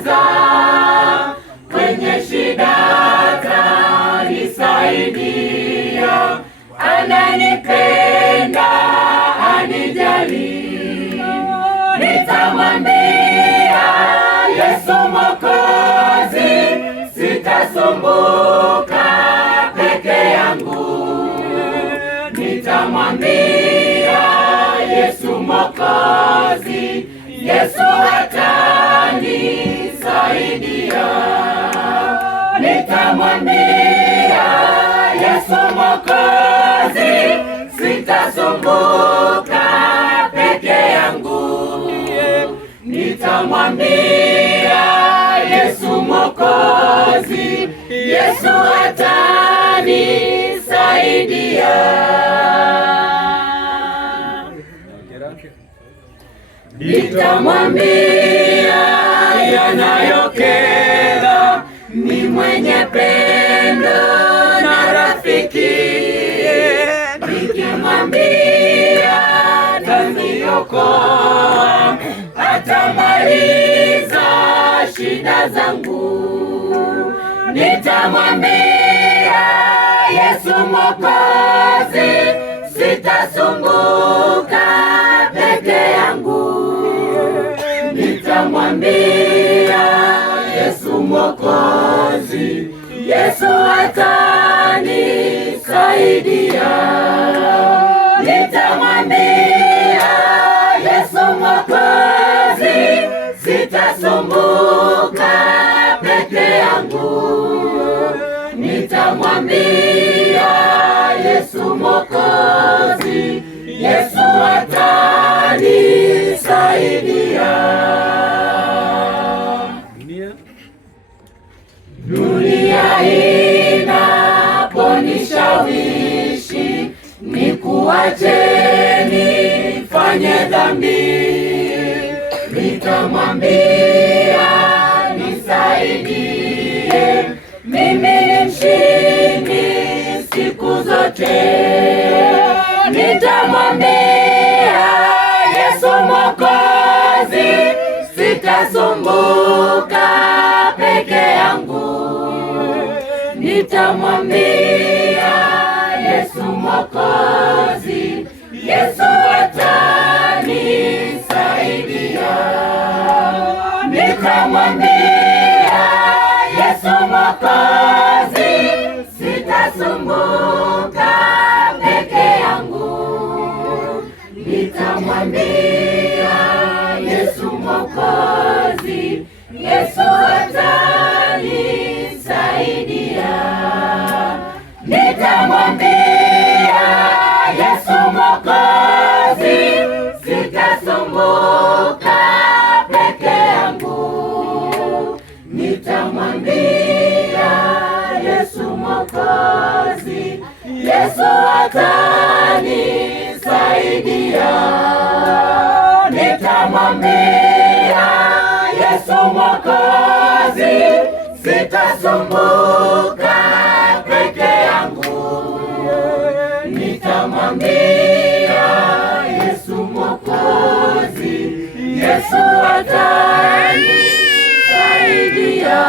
nimenyamaza, kwenye shida atanisaidia, ananipenda, anijali. Nitamwambia Yesu Mwokozi, sitasumbuka peke yangu. Nitamwambia Yesu Mwokozi, Yesu atanisaidia. Nitamwambia Yesu Mwokozi, sitasumbuka peke yangu. Nitamwambia Yesu Mwokozi, Yesu atanisaidia. Nitamwambia yanayokera, ni mwenye pendo na rafiki. Nikimwambia ataniokoa, atamaliza shida zangu. Nitamwambia Yesu Mwokozi, sitasumbuka peke yangu. Nitamwambia Yesu Mwokozi, Yesu atanisaidia. Nitamwambia Yesu Mwokozi, sitasumbuka peke yangu. Nitamwambia Yesu Mwokozi, Yesu atanisaidia. Dunia inaponishawishi nikuache nifanye dhambi, nitamwambia nisaidie, mimi ni mshindi siku zote. Nitamwambia Yesu Mwokozi, sitasumbuka peke yangu. Nitamwambia Yesu Mwokozi, Yesu atanisaidia. Nitamwambia Yesu Mwokozi, sitasumbuka peke yangu. Nitamwambia Yesu Mwokozi, Yesu atanisaidia. Nitamwambia Yesu Mwokozi, sitasumbuka peke yangu. Nitamwambia Yesu Mwokozi, Yesu atanisaidia. Nitamwambia Yesu Mwokozi, sitasumbuka peke yangu. Nitamwambia Yesu Mwokozi, Yesu atanisaidia.